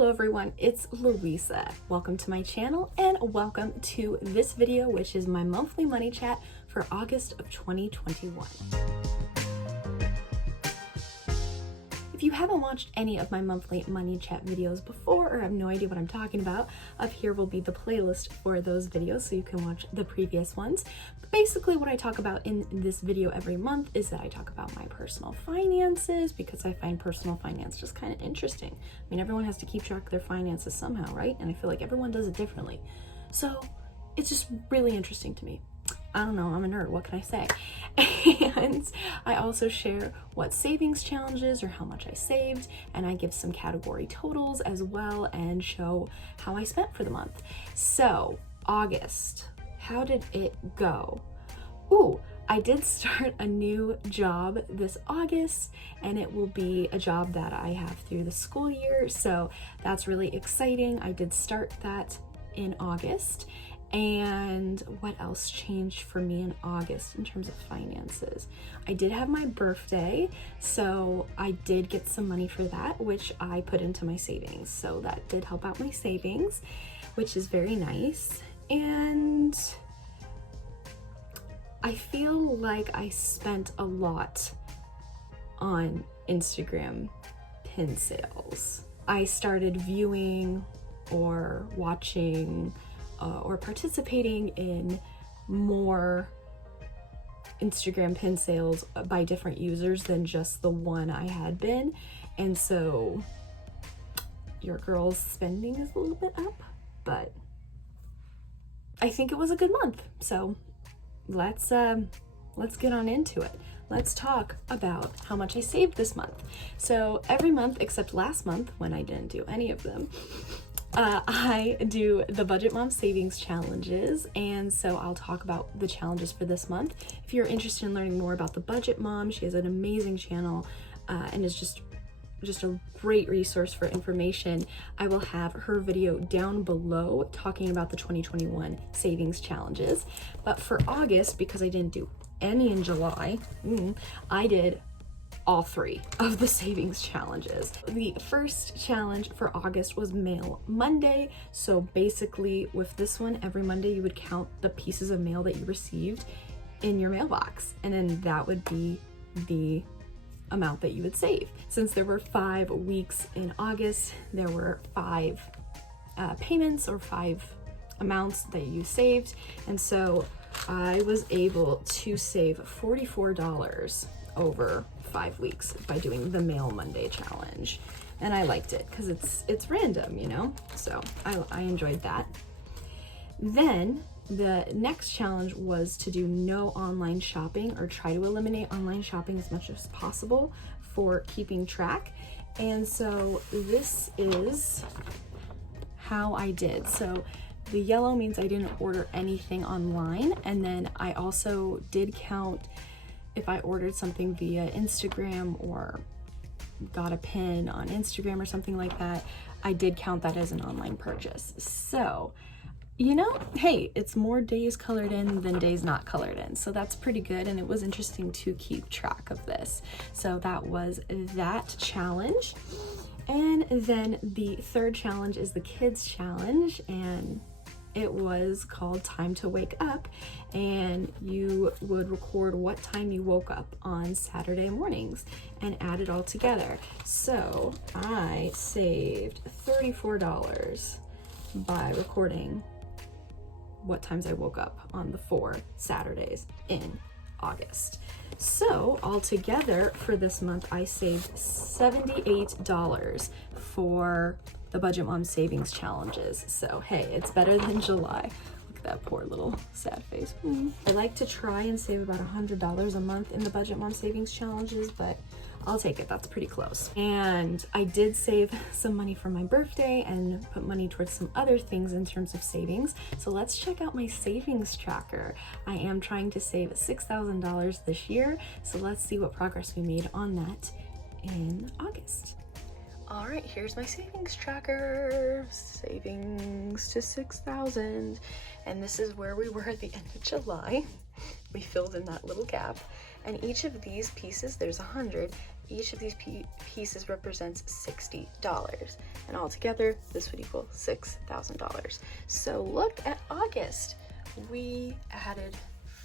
Hello everyone, it's Louisa. Welcome to my channel and welcome to this video, which is my monthly money chat for August of 2021. If you haven't watched any of my monthly money chat videos before or have no idea what I'm talking about, up here will be the playlist for those videos so you can watch the previous ones. But basically what I talk about in this video every month is that I talk about my personal finances because I find personal finance just kind of interesting. I mean, everyone has to keep track of their finances somehow, right? And I feel like everyone does it differently. So it's just really interesting to me. I don't know, I'm a nerd, what can I say? And I also share what savings challenges or how much I saved, and I give some category totals as well and show how I spent for the month. So, August, how did it go? Ooh, I did start a new job this August, and it will be a job that I have through the school year, so that's really exciting. I did start that in August. And what else changed for me in August in terms of finances? I did have my birthday, so I did get some money for that, which I put into my savings. So that did help out my savings, which is very nice. And I feel like I spent a lot on Instagram pin sales. I started viewing or watching or participating in more Instagram pin sales by different users than just the one I had been. And so your girl's spending is a little bit up, but I think it was a good month. So let's get on into it. Let's talk about how much I saved this month. So every month except last month when I didn't do any of them, I do the Budget Mom Savings Challenges, and so I'll talk about the challenges for this month. If you're interested in learning more about the Budget Mom, she has an amazing channel and is just a great resource for information. I will have her video down below talking about the 2021 savings challenges. But for August, because I didn't do any in July, I did all three of the savings challenges. The first challenge for August was Mail Monday. So basically with this one, every Monday you would count the pieces of mail that you received in your mailbox, and then that would be the amount that you would save. Since there were 5 weeks in August, there were 5 payments or 5 amounts that you saved, and so I was able to save $44 over 5 weeks by doing the Mail Monday challenge, and I liked it because it's random, you know, so I enjoyed that. Then the next challenge was to do no online shopping, or try to eliminate online shopping as much as possible for keeping track. And so this is how I did. So the yellow means I didn't order anything online, and then I also did count if I ordered something via Instagram or got a pin on Instagram or something like that. I did count that as an online purchase. So, you know, hey, it's more days colored in than days not colored in. So that's pretty good, and it was interesting to keep track of this. So that was that challenge. And then the third challenge is the kids challenge, and it was called Time to Wake Up, and you would record what time you woke up on Saturday mornings and add it all together. So I saved $34 by recording what times I woke up on the 4 Saturdays in August. So altogether for this month, I saved $78 for the Budget Mom Savings Challenges. So hey, it's better than July. Look at that poor little sad face. I like to try and save about $100 a month in the Budget Mom Savings Challenges, but I'll take it, that's pretty close. And I did save some money for my birthday and put money towards some other things in terms of savings. So let's check out my savings tracker. I am trying to save $6,000 this year, so let's see what progress we made on that in August. All right, here's my savings tracker. Savings to 6,000. And this is where we were at the end of July. We filled in that little gap. And each of these pieces, there's 100, each of these pieces represents $60, and altogether this would equal $6,000. So look at August, we added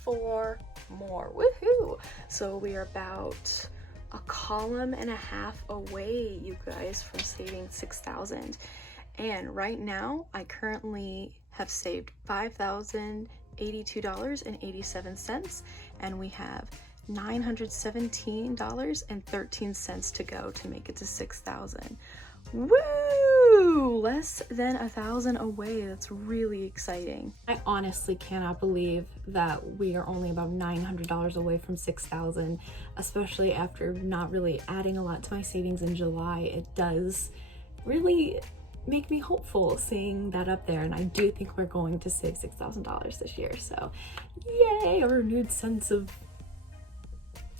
4 more, woohoo! So we are about a column and a half away, you guys, from saving $6,000. And right now I currently have saved $5,082.87, and we have $917.13 to go to make it to $6,000. Woo! Less than 1,000 away. That's really exciting. I honestly cannot believe that we are only about $900 away from $6,000, especially after not really adding a lot to my savings in July. It does really make me hopeful seeing that up there, and I do think we're going to save $6,000 this year. So yay, a renewed sense of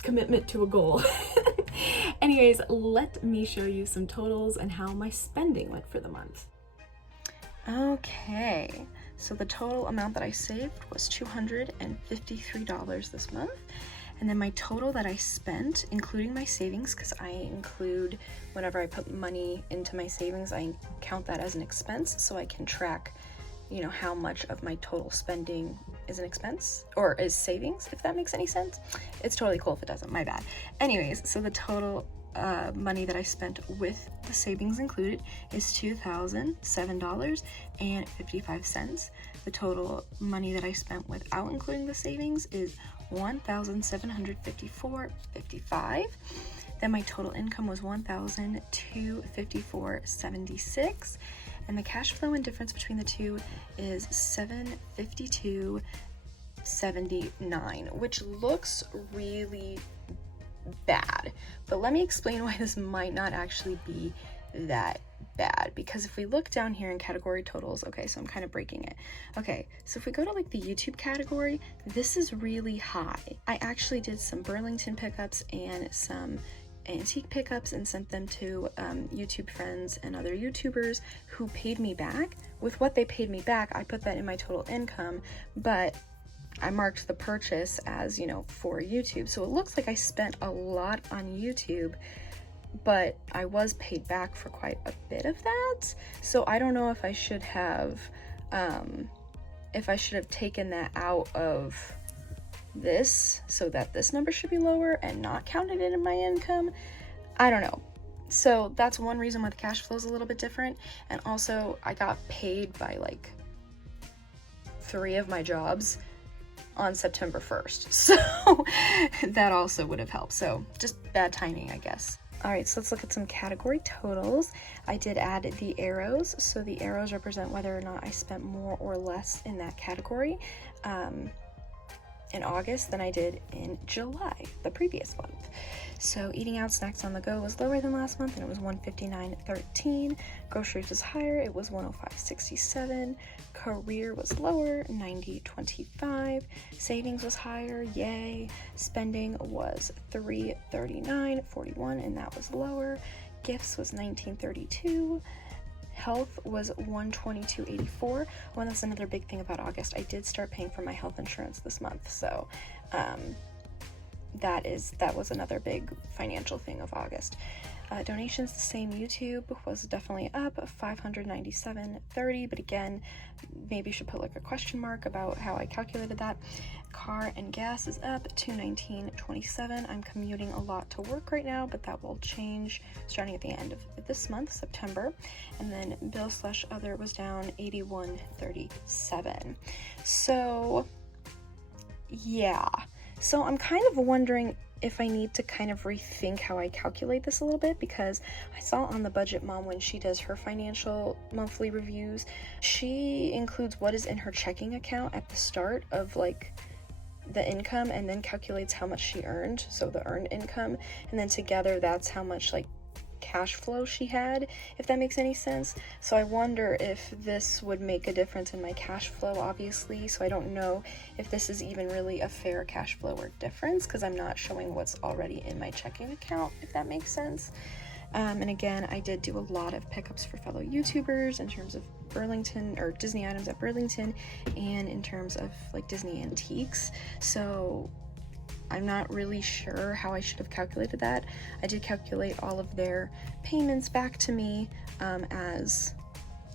commitment to a goal. Anyways, let me show you some totals and how my spending went for the month. Okay, so the total amount that I saved was $253 this month. And then my total that I spent, including my savings, because I include, whenever I put money into my savings, I count that as an expense, so I can track, you know, how much of my total spending is an expense or is savings, if that makes any sense. It's totally cool if it doesn't, my bad. Anyways, so the total money that I spent with the savings included is $2,007.55. The total money that I spent without including the savings is $1,754.55. Then my total income was $1,254.76, and the cash flow and difference between the two is $752.79, which looks really bad. But let me explain why this might not actually be that bad, because if we look down here in category totals, okay, so I'm kind of breaking it. Okay, so if we go to like the YouTube category, this is really high. I actually did some Burlington pickups and some antique pickups and sent them to YouTube friends and other YouTubers who paid me back. With what they paid me back, I put that in my total income, but I marked the purchase as, you know, for YouTube. So it looks like I spent a lot on YouTube, but I was paid back for quite a bit of that. So I don't know if I should have taken that out of this so that this number should be lower and not counted it in my income. I don't know. So that's one reason why the cash flow is a little bit different. And also I got paid by like 3 of my jobs on September 1st. So that also would have helped. So just bad timing, I guess. All right, so let's look at some category totals. I did add the arrows. So the arrows represent whether or not I spent more or less in that category in August than I did in July, the previous month. So eating out, snacks on the go was lower than last month, and it was $159.13. Groceries was higher, it was $105.67. Career was lower, $90.25. Savings was higher, yay. Spending was $339.41, and that was lower. Gifts was $19.32. Health was $122.84. Oh, and that's another big thing about August. I did start paying for my health insurance this month, so that was another big financial thing of August. Donations, the same. YouTube was definitely up, $597.30, but again, maybe should put like a question mark about how I calculated that. Car and gas is up, $219.27. I'm commuting a lot to work right now, but that will change starting at the end of this month, September. And then bill/other was down $81.37. So yeah, so I'm kind of wondering if I need to kind of rethink how I calculate this a little bit, because I saw on the Budget Mom, when she does her financial monthly reviews, she includes what is in her checking account at the start of like the income, and then calculates how much she earned, so the earned income, and then together that's how much like cash flow she had, if that makes any sense. So I wonder if this would make a difference in my cash flow, obviously. So I don't know if this is even really a fair cash flow or difference, because I'm not showing what's already in my checking account, if that makes sense. And again, I did do a lot of pickups for fellow YouTubers in terms of Burlington or Disney items at Burlington, and in terms of like Disney antiques. So I'm not really sure how I should have calculated that. I did calculate all of their payments back to me as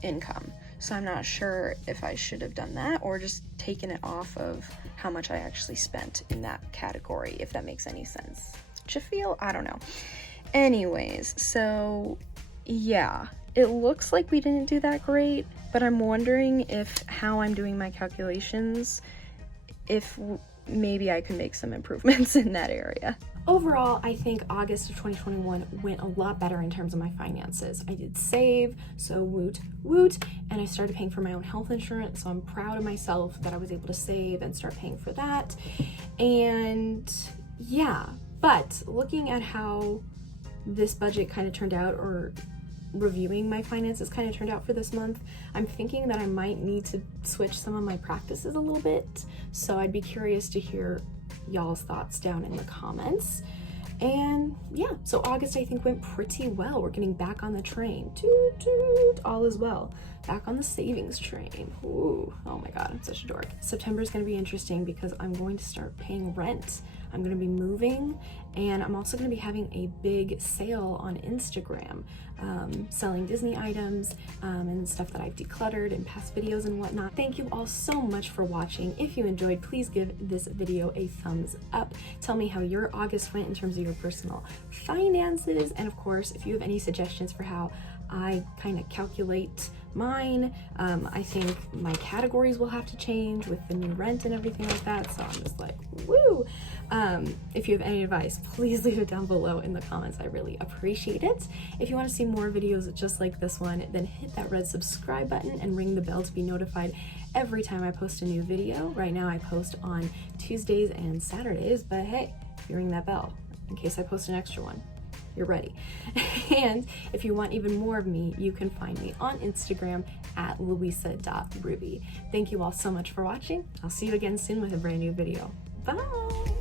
income. So I'm not sure if I should have done that or just taken it off of how much I actually spent in that category, if that makes any sense. I don't know. Anyways, so yeah, it looks like we didn't do that great, but I'm wondering if how I'm doing my calculations, if maybe I can make some improvements in that area. Overall, I think August of 2021 went a lot better in terms of my finances. I did save, so woot woot, and I started paying for my own health insurance, so I'm proud of myself that I was able to save and start paying for that. And yeah, but looking at how this budget kind of turned out, or reviewing my finances kind of turned out for this month, I'm thinking that I might need to switch some of my practices a little bit. So I'd be curious to hear y'all's thoughts down in the comments. And yeah, so August I think went pretty well. We're getting back on the train. Toot toot, all is well. Back on the savings train. Ooh, oh my god, I'm such a dork. September is going to be interesting because I'm going to start paying rent. I'm going to be moving, and I'm also going to be having a big sale on Instagram, selling Disney items and stuff that I've decluttered in past videos and whatnot. Thank you all so much for watching. If you enjoyed, please give this video a thumbs up. Tell me how your August went in terms of your personal finances, and of course, if you have any suggestions for how I kind of calculate mine. I think my categories will have to change with the new rent and everything like that, so I'm just like, woo! If you have any advice, please leave it down below in the comments. I really appreciate it. If you want to see more videos just like this one, then hit that red subscribe button and ring the bell to be notified every time I post a new video. Right now I post on Tuesdays and Saturdays, but hey, if you ring that bell, in case I post an extra one, you're ready. And if you want even more of me, you can find me on Instagram at louisa.ruby. Thank you all so much for watching. I'll see you again soon with a brand new video. Bye!